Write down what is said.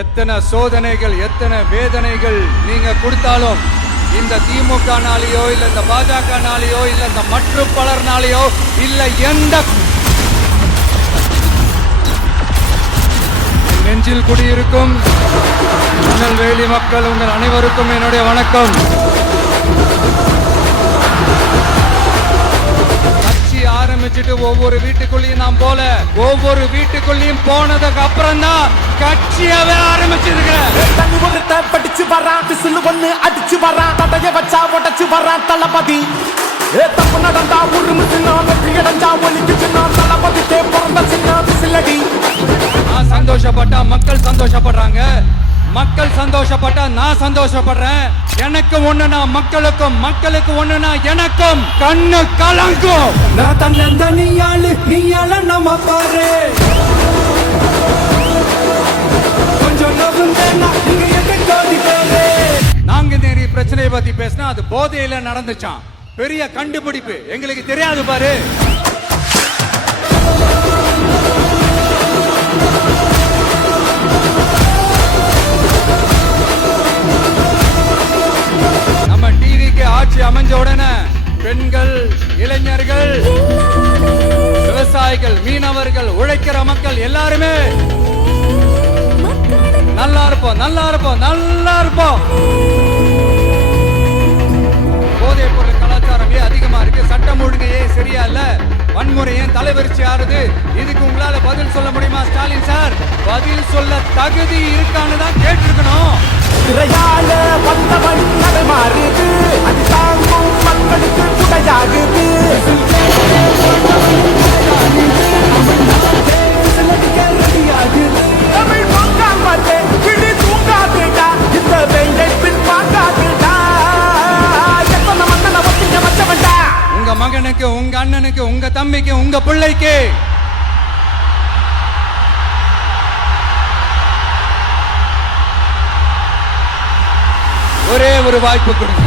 எத்தனை சோதனைகள் எத்தனை வேதனைகள் நீங்க கொடுத்தாலும் இந்த திமுகனாலேயோ இல்ல இந்த பாஜகனாலேயோ இல்ல இந்த மற்ற பலர்னாலேயோ இல்ல எந்த நெஞ்சில் குடியிருக்கும் திருநெல்வேலி மக்கள் உங்கள் அனைவருக்கும் என்னுடைய வணக்கம். ஆரம்பிச்சுட்டு ஒவ்வொரு வீட்டுக்குள்ளேயும் நாம் போல ஒவ்வொரு வீட்டுக்குள்ளேயும் போனதுக்கு அப்புறம் தான் கட்சியாவே ஆரம்பிச்சிருக்கிறேன். படிச்சு வரான் விசில் ஒண்ணு அடிச்சு வரான் தடைய வச்சா உடச்சு வரான் தளபதி. தப்பு நடந்தா உருமு சின்ன வெற்றி அடைஞ்சா ஒலிக்கு சின்ன தளபதிக்கே பிறந்த சின்ன விசிலடி. நான் சந்தோஷப்பட்டா மக்கள் சந்தோஷப்படுறாங்க, மக்கள் சந்தோஷப்பட்டா நான் சந்தோஷப்படுறேன். எனக்கு ஒண்ணுனா மக்களுக்கும் மக்களுக்கு ஒண்ணுனா எனக்கும் கண்ணு கலங்கும். நான் தன்னந்த நீயால நம்ம பாரு கொஞ்சம் நீங்க எங்க கோடி பாரு. நாங்க நிறைய பிரச்சனையை பத்தி பேசினா அது போதையில நடந்துச்சான். பெரிய கண்டுபிடிப்பு எங்களுக்கு தெரியாது பாரு. ஆட்சி அமைஞ்ச உடனே பெண்கள், இளைஞர்கள், விவசாயிகள், மீனவர்கள், உழைக்கிற மக்கள் எல்லாருமே நல்லா இருப்போம் நல்லா இருப்போம் நல்லா இருப்போம். போதைப் பொருள் கலாச்சாரம் அதிகமா இருக்கு, சட்டம் ஒழுங்கு சரியா இல்ல, வன்முறை ஏன் தலைவரிச்சு ஆறுது. இதுக்கு உங்களால பதில் சொல்ல முடியுமா ஸ்டாலின் சார்? பதில் சொல்ல தகுதி இருக்கான்னு தான் கேட்டிருக்கணும். திரையால வந்தவன் அதை மாறுது, அது தாங்கும் மக்களுக்கு குடையாகுது. தமிழ் பொங்காமட்டே கிளி தூங்காதுடா, இந்த வெள்ளை பின் பார்க்காதுடா. எத்தனை மன்னனை ஒத்திங்க வச்சவன்டா. உங்க மகனுக்கு, உங்க அண்ணனுக்கு, உங்க தம்பிக்கு, உங்க பிள்ளைக்கு ஒரே ஒரு வாய்ப்பு கொடுங்க.